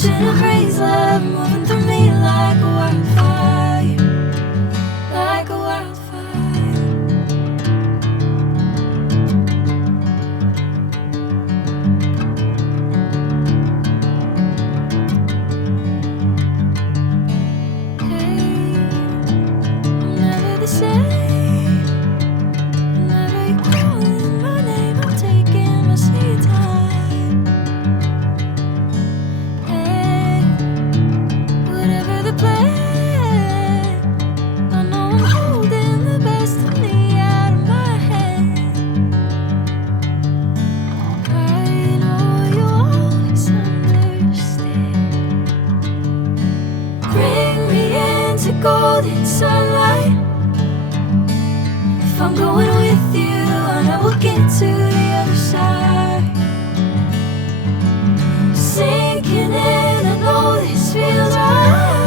Catching a breeze, love moving through me like a wildfire, like a wildfire. Hey, I'm never the same. Whenever you're calling my name, I'm taking my sweet time. Hey, whatever the plan, I know I'm holding the best of me out of my head. I know you always understand. Bring me into golden sunlight. If I'm going with you, I know we'll get to the other side. Sinking in, I know this feels right.